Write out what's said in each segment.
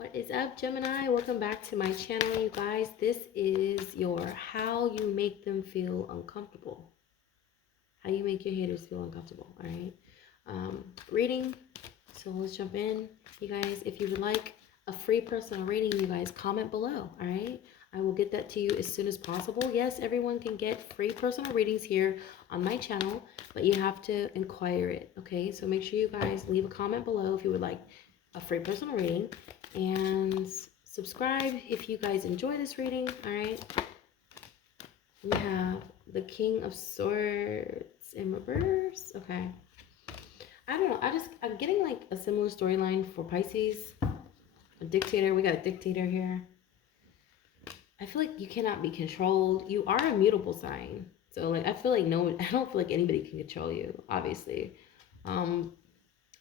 What is up, Gemini? Welcome back to my channel, you guys. This is your how you make them feel uncomfortable. How you make your haters feel uncomfortable, all right? Reading. So let's jump in. You guys, if you would like a free personal reading, you guys comment below, all right? I will get that to you as soon as possible. Yes, everyone can get free personal readings here on my channel, but you have to inquire it, okay? So make sure you guys leave a comment below if you would like a free personal reading, and subscribe if you guys enjoy this reading. All right, we have the King of Swords in reverse. Okay, I don't know, I'm getting like a similar storyline for Pisces. A dictator. We got a dictator here. I feel like you cannot be controlled. You are a mutable sign, so like I feel like I don't feel like anybody can control you, obviously.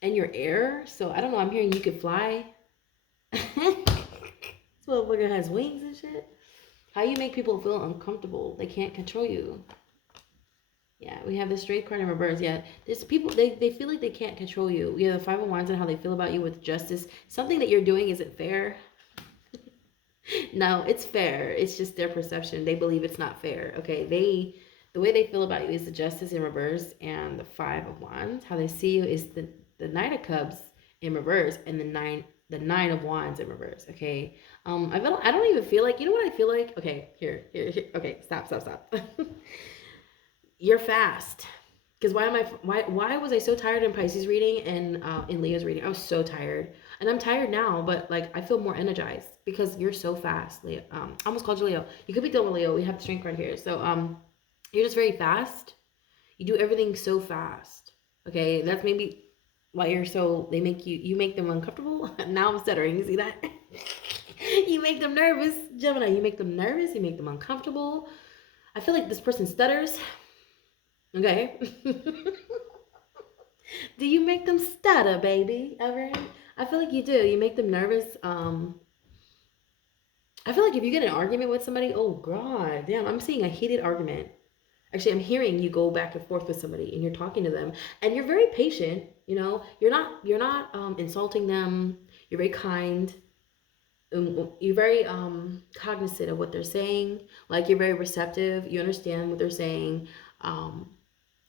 And you're air, so I don't know, I'm hearing you could fly. This motherfucker has wings and shit. How you make people feel uncomfortable? They can't control you. Yeah, we have the straight card in reverse. Yeah, there's people, they feel like they can't control you. We have the Five of Wands and how they feel about you with justice. Something that you're doing isn't fair. No, it's fair. It's just their perception. They believe it's not fair. Okay, the way they feel about you is the Justice in reverse and the Five of Wands. How they see you is the Knight of Cups in reverse and the Nine of Wands in reverse. Okay, I don't even feel like, you know what I feel like. Okay, here. Okay, stop. You're fast. Because why was I so tired in Pisces reading and in Leo's reading? I was so tired, and I'm tired now, but like I feel more energized because you're so fast, Leo. I almost called you Leo. You could be done with Leo. We have the strength card here, so you're just very fast. You do everything so fast. Okay, that's maybe why you're so. You make them uncomfortable. Now I'm stuttering. You see that? You make them nervous, Gemini. You make them nervous. You make them uncomfortable. I feel like this person stutters. Okay. Do you make them stutter, baby? Ever? I feel like you do. You make them nervous. I feel like if you get an argument with somebody, oh god, damn, I'm seeing a heated argument. Actually, I'm hearing you go back and forth with somebody, and you're talking to them, and you're very patient. You know, you're not insulting them. You're very kind. You're very cognizant of what they're saying. Like you're very receptive. You understand what they're saying. Um,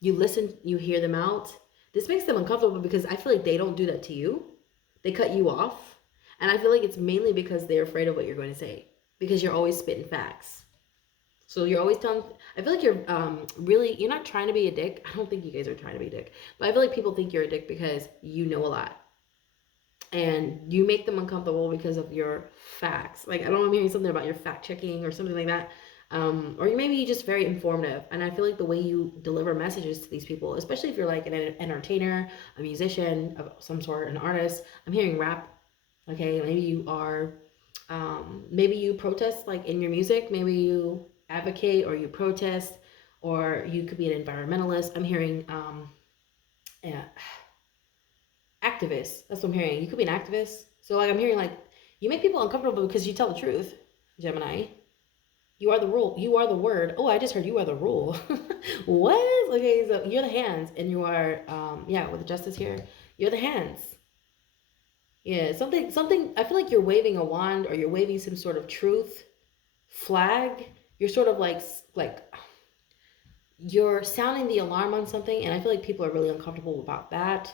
you listen, you hear them out. This makes them uncomfortable because I feel like they don't do that to you. They cut you off. And I feel like it's mainly because they're afraid of what you're going to say, because you're always spitting facts. So you're always telling, I feel like you're really, you're not trying to be a dick. I don't think you guys are trying to be a dick. But I feel like people think you're a dick because you know a lot. And you make them uncomfortable because of your facts. Like, I don't know, I'm hearing something about your fact checking or something like that. Or maybe you're just very informative. And I feel like the way you deliver messages to these people, especially if you're like an entertainer, a musician of some sort, an artist. I'm hearing rap. Okay, maybe you are, maybe you protest like in your music. Maybe you advocate or you protest, or you could be an environmentalist. I'm hearing, yeah, activist. That's what I'm hearing. You could be an activist. So like I'm hearing like you make people uncomfortable because you tell the truth, Gemini. You are the rule. You are the word. Oh, I just heard you are the rule. What? Okay, so you're the hands, and you are yeah, with the justice here. You're the hands. Yeah, something. I feel like you're waving a wand, or you're waving some sort of truth flag. You're sort of like you're sounding the alarm on something, and I feel like people are really uncomfortable about that.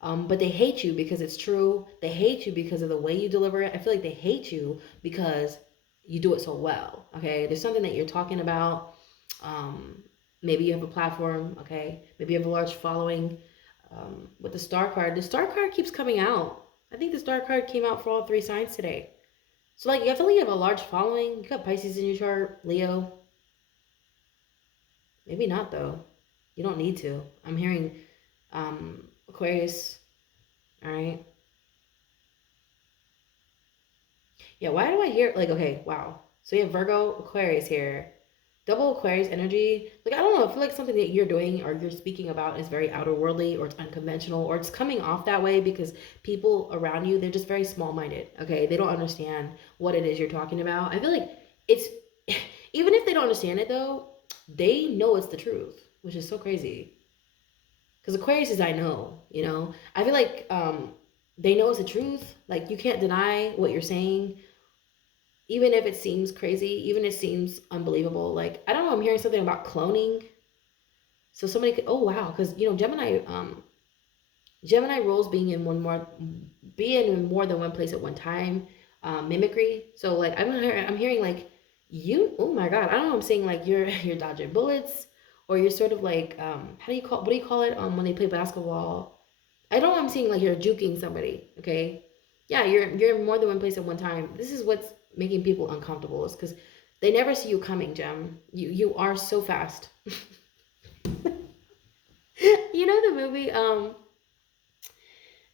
But they hate you because it's true. They hate you because of the way you deliver it. I feel like they hate you because you do it so well. Okay, there's something that you're talking about. Maybe you have a platform. Okay, maybe you have a large following. With the Star card keeps coming out. I think the Star card came out for all three signs today. So like, I feel like you have a large following. You got Pisces in your chart, Leo. Maybe not though. You don't need to. I'm hearing Aquarius. All right. Yeah, why do I hear like, okay, wow. So you have Virgo, Aquarius here. Double Aquarius energy. Like, I don't know, I feel like something that you're doing or you're speaking about is very outer worldly, or it's unconventional, or it's coming off that way because people around you, they're just very small minded. Okay. They don't understand what it is you're talking about. I feel like it's even if they don't understand it though, they know it's the truth, which is so crazy. Because Aquarius is I know, you know. I feel like they know it's the truth. Like, you can't deny what you're saying, even if it seems crazy, even if it seems unbelievable. Like, I don't know, I'm hearing something about cloning. So somebody could, oh wow, because Gemini rules being in more than one place at one time, mimicry. So like I'm hearing like you. Oh my God, I don't know. I'm saying like you're dodging bullets, or you're sort of like how do you call what do you call it when they play basketball? I don't know. I'm saying like you're juking somebody. Okay, yeah, you're in more than one place at one time. This is what's making people uncomfortable, is because they never see you coming, Gem. You are so fast. You know the movie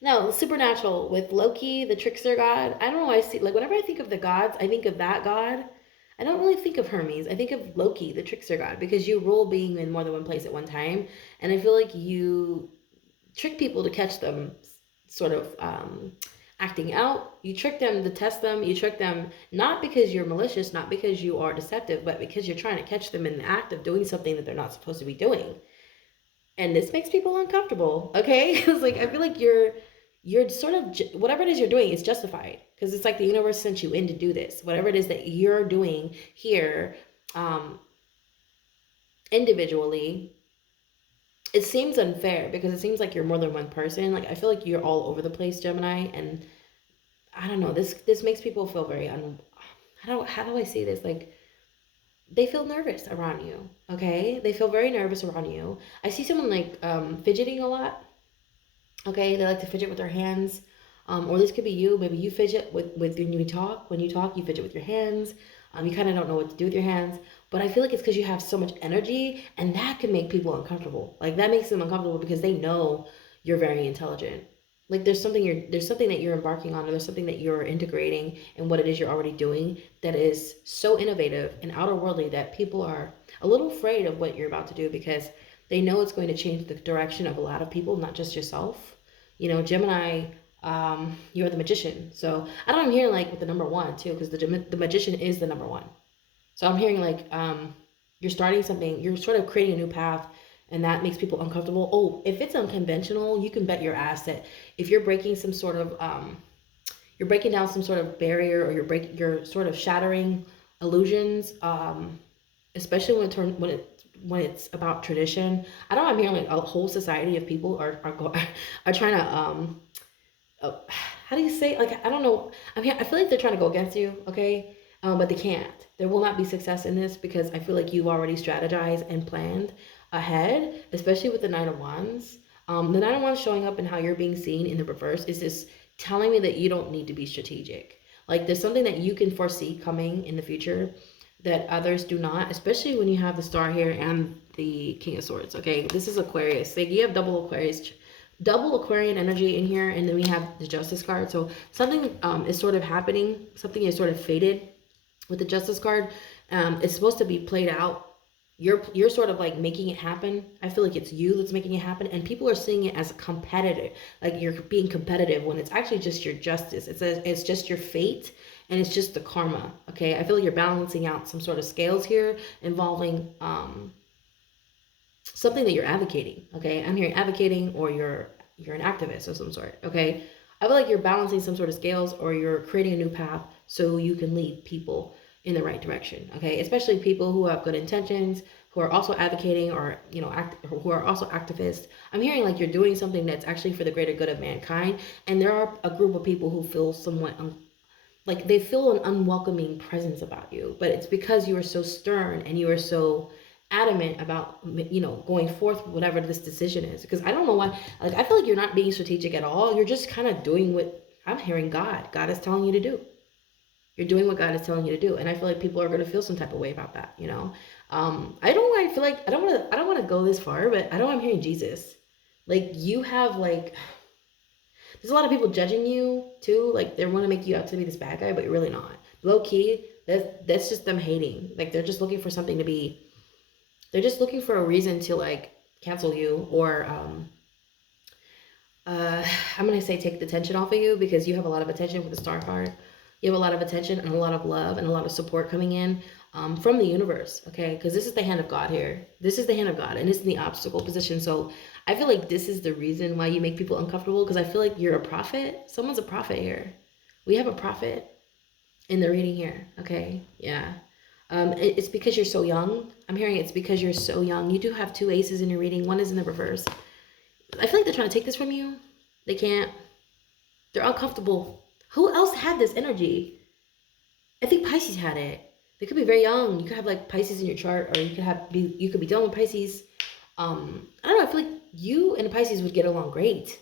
no, Supernatural with Loki, the trickster god. I don't know why I see, like, whenever I think of the gods, I think of that god. I don't really think of Hermes. I think of Loki, the trickster god, because you rule being in more than one place at one time, and I feel like you trick people to catch them, sort of acting out. You trick them to test them. You trick them not because you're malicious, not because you are deceptive, but because you're trying to catch them in the act of doing something that they're not supposed to be doing. And this makes people uncomfortable, okay? Because like I feel like you're sort of whatever it is you're doing is justified, because it's like the universe sent you in to do this. Whatever it is that you're doing here, um, individually, it seems unfair because it seems like you're more than one person. Like I feel like you're all over the place, Gemini, and I don't know. This makes people feel very how do I say this? Like they feel nervous around you. Okay, they feel very nervous around you. I see someone like fidgeting a lot. Okay, they like to fidget with their hands. Or this could be you. Maybe you fidget with when you talk. When you talk, you fidget with your hands. You kind of don't know what to do with your hands. But I feel like it's because you have so much energy, and that can make people uncomfortable. Like that makes them uncomfortable because they know you're very intelligent. Like there's something that you're embarking on, or there's something that you're integrating in what it is you're already doing that is so innovative and outer worldly that people are a little afraid of what you're about to do, because they know it's going to change the direction of a lot of people, not just yourself. Gemini, you're the magician. So I don't, I'm hearing like with the number one too, because the magician is the number one. So I'm hearing like you're starting something, you're sort of creating a new path, and that makes people uncomfortable. Oh, if it's unconventional, you can bet your ass that if you're breaking some sort of you're breaking down some sort of barrier, or you're sort of shattering illusions, especially when it's about tradition. I don't know, I'm hearing like a whole society of people are trying to how do you say, like, I don't know, I feel like they're trying to go against you, okay, but they can't. There will not be success in this because I feel like you've already strategized and planned ahead, especially with the Nine of Wands. The Nine of Wands showing up and how you're being seen in the reverse is just telling me that you don't need to be strategic. Like there's something that you can foresee coming in the future that others do not, especially when you have the star here and the King of Swords. Okay, this is Aquarius. Like you have double Aquarian energy in here, and then we have the Justice card. So something is sort of happening. Something is sort of fated with the Justice card. It's supposed to be played out. You're sort of like making it happen. I feel like it's you that's making it happen, and people are seeing it as a competitor, like you're being competitive when it's actually just your justice. It's just your fate, and it's just the karma. Okay, I feel like you're balancing out some sort of scales here involving something that you're advocating. Okay, I'm hearing advocating, or you're an activist of some sort. Okay, I feel like you're balancing some sort of scales, or you're creating a new path so you can lead people in the right direction. Okay, especially people who have good intentions, who are also advocating, or who are also activists. I'm hearing like you're doing something that's actually for the greater good of mankind, and there are a group of people who feel somewhat like they feel an unwelcoming presence about you, but it's because you are so stern and you are so adamant about going forth with whatever this decision is. Because I don't know why, like I feel like you're not being strategic at all. You're just kind of doing what I'm hearing God is telling you to do. You're doing what God is telling you to do, and I feel like people are going to feel some type of way about that. I don't want to feel like I don't want to go this far, but I don't want, I'm hearing Jesus. Like you have like there's a lot of people judging you too. Like they want to make you out to be this bad guy, but you're really not. Low key, that's just them hating. Like they're just looking for something to be. They're just looking for a reason to like cancel you, or I'm gonna say take the tension off of you, because you have a lot of attention with the Star card. You have a lot of attention and a lot of love and a lot of support coming in. from the universe, okay? Because this is the hand of God here. This is the hand of God, and it's in the obstacle position. So I feel like this is the reason why you make people uncomfortable, because I feel like you're a prophet. Someone's a prophet here. We have a prophet in the reading here, okay? Yeah. It's because you're so young. I'm hearing it's because you're so young. You do have 2 aces in your reading. One is in the reverse. I feel like they're trying to take this from you. They can't. They're uncomfortable. Who else had this energy? I think Pisces had it. They could be very young. You could have like Pisces in your chart, or you could be dealing with Pisces. I don't know. I feel like you and the Pisces would get along great.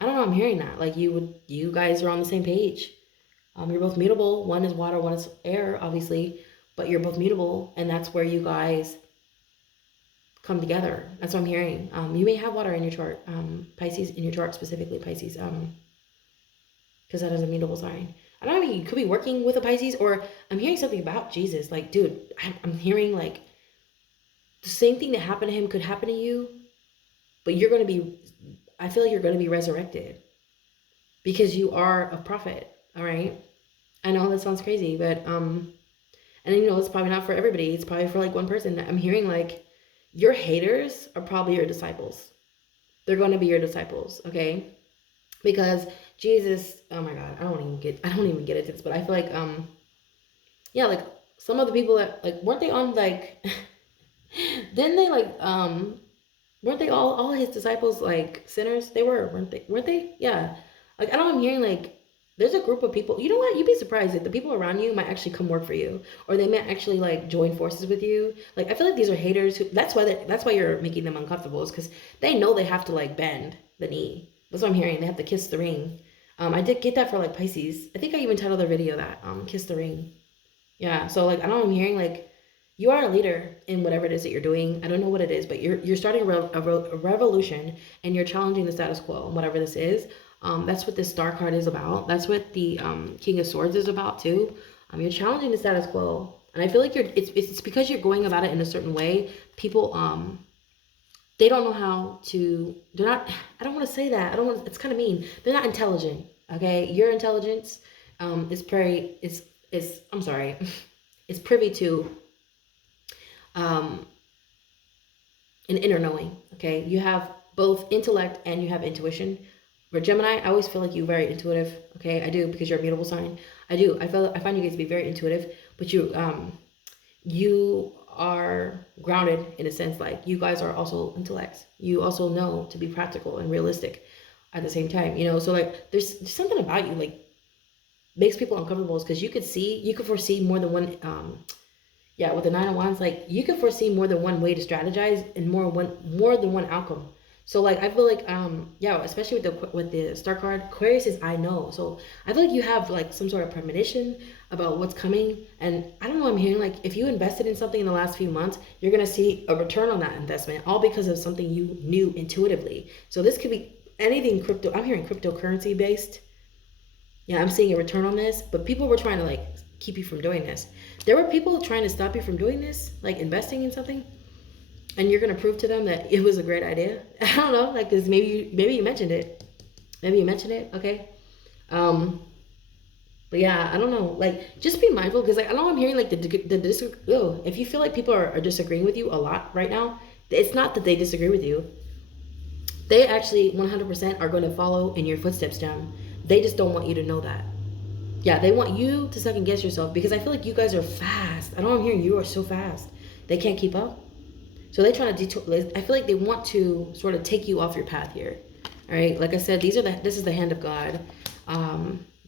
I don't know. I'm hearing that. Like you guys are on the same page. You're both mutable. One is water, one is air, obviously, but you're both mutable, and that's where you guys come together. That's what I'm hearing. You may have water in your chart, Pisces in your chart, specifically Pisces, because that is a mutable sign. I don't know, you could be working with a Pisces, or I'm hearing something about Jesus. Like, dude, I'm hearing like the same thing that happened to him could happen to you, but I feel like you're going to be resurrected because you are a prophet. All right. I know that sounds crazy, but, and it's probably not for everybody. It's probably for like one person. I'm hearing like your haters are probably your disciples. They're going to be your disciples. Okay. Because Jesus, oh my God, I don't even get into this, but I feel like, yeah, like some of the people that like, weren't they on like, didn't they like, weren't they all his disciples like sinners? They weren't they? Yeah. Like, I don't know, I'm hearing like, there's a group of people, you know what? You'd be surprised that the people around you might actually come work for you, or they might actually like join forces with you. Like, I feel like these are haters that's why you're making them uncomfortable, is because they know they have to like bend the knee. That's what I'm hearing. They have to kiss the ring. I did get that for like Pisces. I think I even titled the video that, kiss the ring. Yeah. So like, I don't know, I'm hearing like, you are a leader in whatever it is that you're doing. I don't know what it is, but you're starting a revolution, and you're challenging the status quo, whatever this is. That's what this Star card is about. That's what the King of Swords is about too. You're challenging the status quo, and I feel like it's because you're going about it in a certain way. People they don't know how to. They're not. I don't want to say that. I don't want. It's kind of mean. They're not intelligent. Okay, your intelligence is very. Is I'm sorry. Is privy to an inner knowing. Okay, you have both intellect and you have intuition. For Gemini, I always feel like you're very intuitive. Okay, I do, because you're a mutable sign. I do. I find you guys to be very intuitive, but you are grounded in a sense. Like, you guys are also intellects. You also know to be practical and realistic at the same time. So like there's something about you like makes people uncomfortable, because you could foresee more than one. Yeah, with the 9 of Wands, like you could foresee more than one way to strategize, and more than one outcome. So like, I feel like, yeah, especially with the Star card, Aquarius is I know. So I feel like you have like some sort of premonition about what's coming. And I don't know, I'm hearing like, if you invested in something in the last few months, you're going to see a return on that investment, all because of something you knew intuitively. So this could be anything crypto. I'm hearing cryptocurrency based. Yeah, I'm seeing a return on this, but people were trying to like keep you from doing this. There were people trying to stop you from doing this, like investing in something. And you're going to prove to them that it was a great idea. I don't know, like, because maybe you mentioned it. Maybe you mentioned it, okay? But yeah, I don't know. Like, just be mindful, because like, I know I'm hearing like if you feel like people are disagreeing with you a lot right now, it's not that they disagree with you. They actually 100% are going to follow in your footsteps, Gem. They just don't want you to know that. Yeah, they want you to second guess yourself, because I feel like you guys are fast. I know I'm hearing you are so fast. They can't keep up. So they try to detour. I feel like they want to sort of take you off your path here. All right. Like I said, this is the hand of God.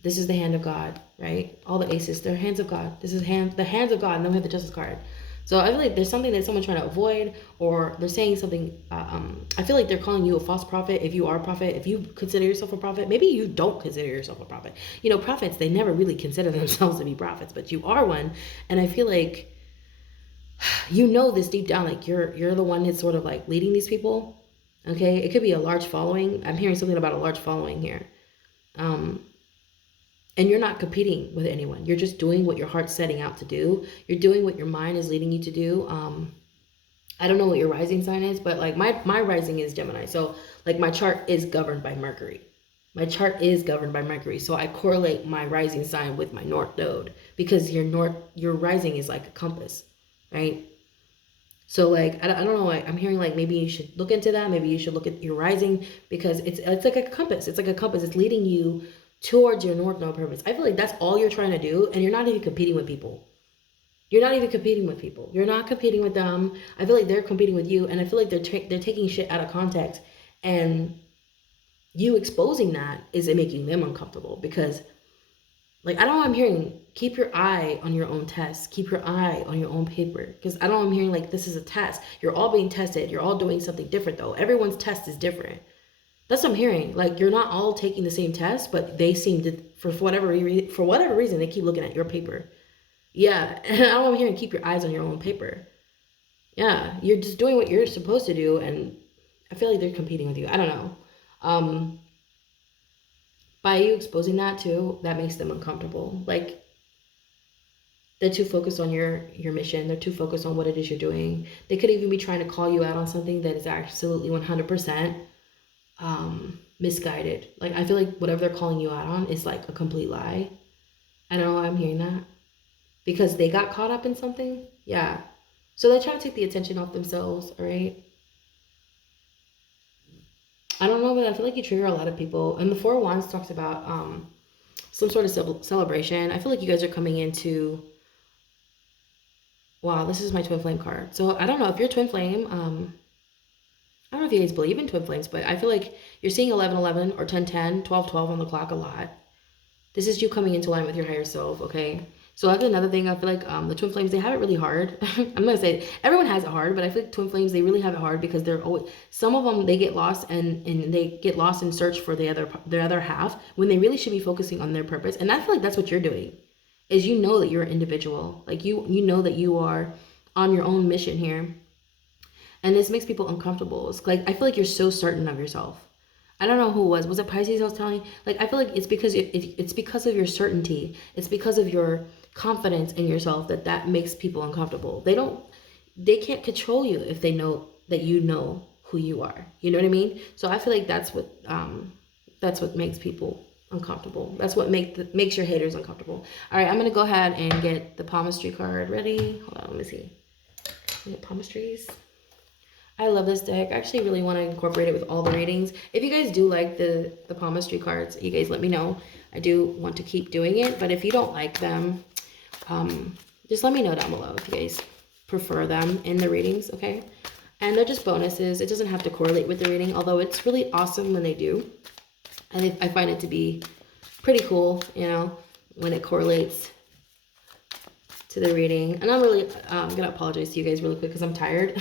This is the hand of God, right? All the aces, they're hands of God. This is the hands of God, and then we have the Justice card. So I feel like there's something that someone's trying to avoid, or they're saying something. I feel like they're calling you a false prophet. If you are a prophet, if you consider yourself a prophet, maybe you don't consider yourself a prophet. Prophets, they never really consider themselves to be prophets, but you are one. And I feel like, this deep down, like you're the one that's sort of like leading these people. Okay, it could be a large following. I'm hearing something about a large following here. And you're not competing with anyone. You're just doing what your heart's setting out to do. You're doing what your mind is leading you to do. I don't know what your rising sign is, but like my rising is Gemini. So like my chart is governed by Mercury. My chart is governed by Mercury, so I correlate my rising sign with my north node, because your rising is like a compass, right? So like I don't know, like I'm hearing like maybe you should look into that. Maybe you should look at your rising, because it's like a compass. It's like a compass. It's leading you towards your north node purpose. I feel like that's all you're trying to do, and you're not even competing with people. You're not even competing with people. You're not competing with them. I feel like they're competing with you, and I feel like they're taking shit out of context, and you exposing that is making them uncomfortable, because like I don't know, I'm hearing keep your eye on your own test, keep your eye on your own paper, because I don't know, I'm hearing like this is a test, you're all being tested, you're all doing something different though, everyone's test is different. That's what I'm hearing. Like you're not all taking the same test, but they seem to for whatever reason they keep looking at your paper. Yeah, and I don't know, I'm hearing keep your eyes on your own paper. Yeah, you're just doing what you're supposed to do, and I feel like they're competing with you. I don't know. um by you exposing that too, that makes them uncomfortable. Like they're too focused on your mission, they're too focused on what it is you're doing. They could even be trying to call you out on something that is absolutely 100% misguided. Like I feel like whatever they're calling you out on is like a complete lie. I don't know why I'm hearing that, because they got caught up in something. Yeah, so they're trying to take the attention off themselves. All right, I don't know, but I feel like you trigger a lot of people. And the Four of Wands talks about some sort of celebration. I feel like you guys are coming into, wow, this is my twin flame card. So I don't know if you're twin flame. I don't know if you guys believe in twin flames, but I feel like you're seeing 1111 or 1010, 1212 on the clock a lot. This is you coming into line with your higher self, okay? So that's another thing. I feel like the twin flames, they have it really hard. I'm going to say everyone has it hard, but I feel like twin flames, they really have it hard, because they're always, some of them, they get lost and they get lost in search for their other half, when they really should be focusing on their purpose. And I feel like that's what you're doing, is you know that you're an individual. Like you know that you are on your own mission here. And this makes people uncomfortable. It's like I feel like you're so certain of yourself. I don't know who it was. Was it Pisces I was telling you? Like I feel like it's because it's because of your certainty. It's because of your confidence in yourself that makes people uncomfortable. They can't control you if they know that you know who you are. You know what I mean? So I feel like that's what makes people uncomfortable. That's what makes your haters uncomfortable. All right, I'm gonna go ahead and get the palmistry card ready. Hold on, let me see. Palmistries. I love this deck. I actually really want to incorporate it with all the readings. If you guys do like the palmistry cards, you guys let me know. I do want to keep doing it, but if you don't like them, just let me know down below if you guys prefer them in the readings, okay? And they're just bonuses. It doesn't have to correlate with the reading, although it's really awesome when they do. And I find it to be pretty cool, you know, when it correlates to the reading. And I'm really going to apologize to you guys really quick because I'm tired.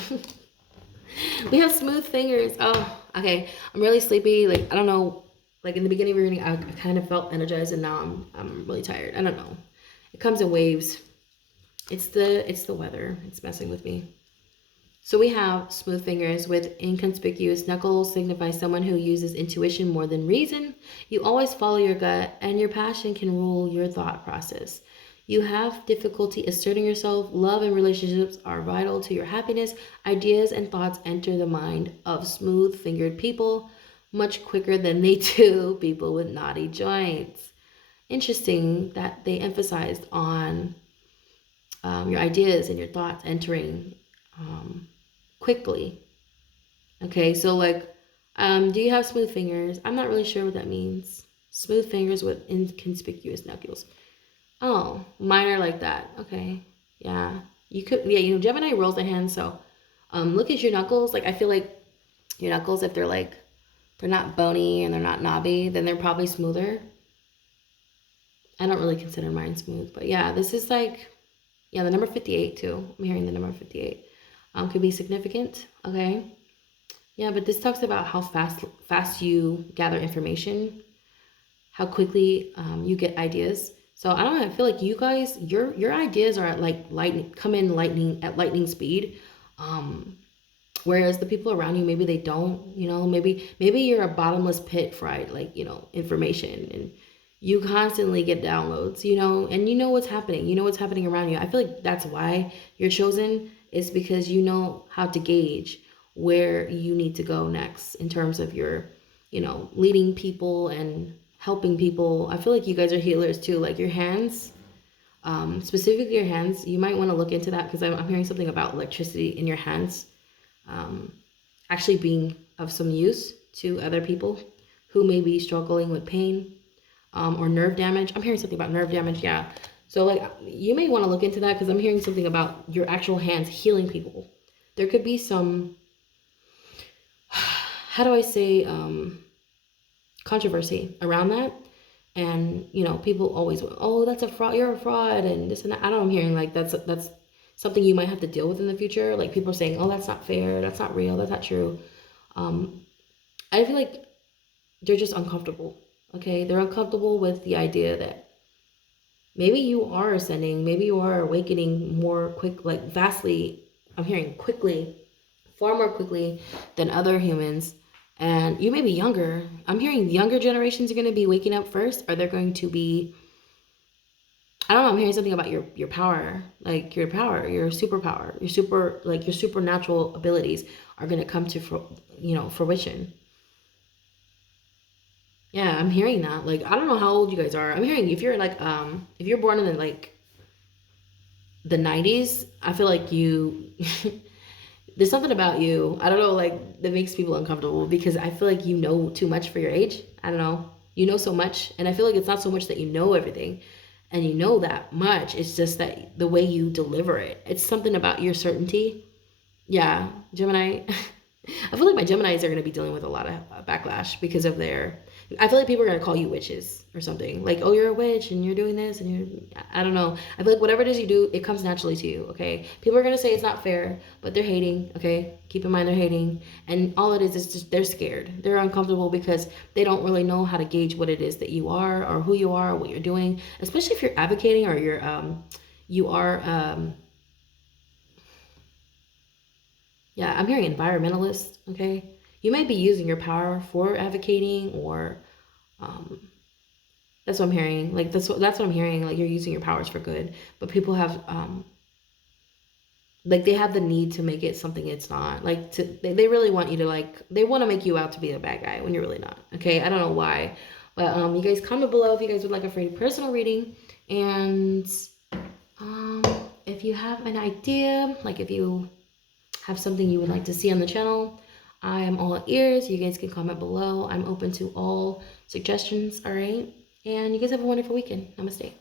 We have smooth fingers. Oh, okay. I'm really sleepy. Like, I don't know. Like, in the beginning of the reading, I kind of felt energized, and now I'm really tired. I don't know. It comes in waves. It's the weather. It's messing with me. So we have smooth fingers with inconspicuous knuckles, signify someone who uses intuition more than reason. You always follow your gut, and your passion can rule your thought process. You have difficulty asserting yourself. Love and relationships are vital to your happiness. Ideas and thoughts enter the mind of smooth-fingered people much quicker than they do people with knotty joints. Interesting that they emphasized on your ideas and your thoughts entering quickly. Okay, so like, do you have smooth fingers? I'm not really sure what that means. Smooth fingers with inconspicuous knuckles. Oh, mine are like that. Okay. Yeah. You could, yeah, you know, Gemini rolls the hand, so look at your knuckles. Like, I feel like your knuckles, if they're not bony and they're not knobby, then they're probably smoother. I don't really consider mine smooth, but yeah, this is like, yeah, the number 58 too. I'm hearing the number 58 could be significant. Okay. Yeah, but this talks about how fast you gather information, how quickly you get ideas. So I don't know, I feel like you guys, your ideas are at like lightning speed. Whereas the people around you, maybe they don't, you know, maybe you're a bottomless pit fried, like, you know, information, and you constantly get downloads, you know, and you know what's happening. You know what's happening around you. I feel like that's why you're chosen, is because you know how to gauge where you need to go next in terms of your you know, leading people and helping people. I feel like you guys are healers too. Like your hands, specifically your hands, you might want to look into that because I'm hearing something about electricity in your hands um, actually being of some use to other people who may be struggling with pain or nerve damage. I'm hearing something about nerve damage. Yeah. So like you may want to look into that because I'm hearing something about your actual hands healing people. There could be some, how do I say, controversy around that. And you know, people always, oh, that's a fraud, you're a fraud, and this and that. I don't know, I'm hearing like that's something you might have to deal with in the future. Like people are saying, oh, that's not fair, that's not real, that's not true. um I feel like they're just uncomfortable. Okay, they're uncomfortable with the idea that maybe you are ascending, maybe you are awakening more quick, like vastly, I'm hearing quickly, far more quickly than other humans. And you may be younger. I'm hearing younger generations are going to be waking up first, or they're going to be, I don't know, I'm hearing something about your power, like your power, your superpower, your super, like your supernatural abilities are going to come to, you know, fruition. Yeah, I'm hearing that. Like, I don't know how old you guys are. I'm hearing if you're like, if you're born in the, like the 90s, I feel like you, there's something about you, I don't know, like that makes people uncomfortable because I feel like you know too much for your age. I don't know. You know so much. And I feel like it's not so much that you know everything and you know that much. It's just that the way you deliver it. It's something about your certainty. Yeah, Gemini. I feel like my Geminis are going to be dealing with a lot of backlash because of their. I feel like people are going to call you witches or something. Like, oh, you're a witch and you're doing this and you're. I don't know. I feel like whatever it is you do, it comes naturally to you, okay? People are going to say it's not fair, but they're hating, okay? Keep in mind they're hating. And all it is just they're scared. They're uncomfortable because they don't really know how to gauge what it is that you are or who you are or what you're doing, especially if you're advocating or you are, yeah, I'm hearing environmentalist, okay? You may be using your power for advocating or um that's what I'm hearing. Like that's what I'm hearing. Like you're using your powers for good. But people have like they have the need to make it something it's not. Like they really want you to like they want to make you out to be a bad guy when you're really not. Okay? I don't know why. But you guys comment below if you guys would like a free personal reading. And um if you have an idea, like if you have something you would like to see on the channel, I am all ears. You guys can comment below. I'm open to all suggestions, all right? And you guys have a wonderful weekend. Namaste.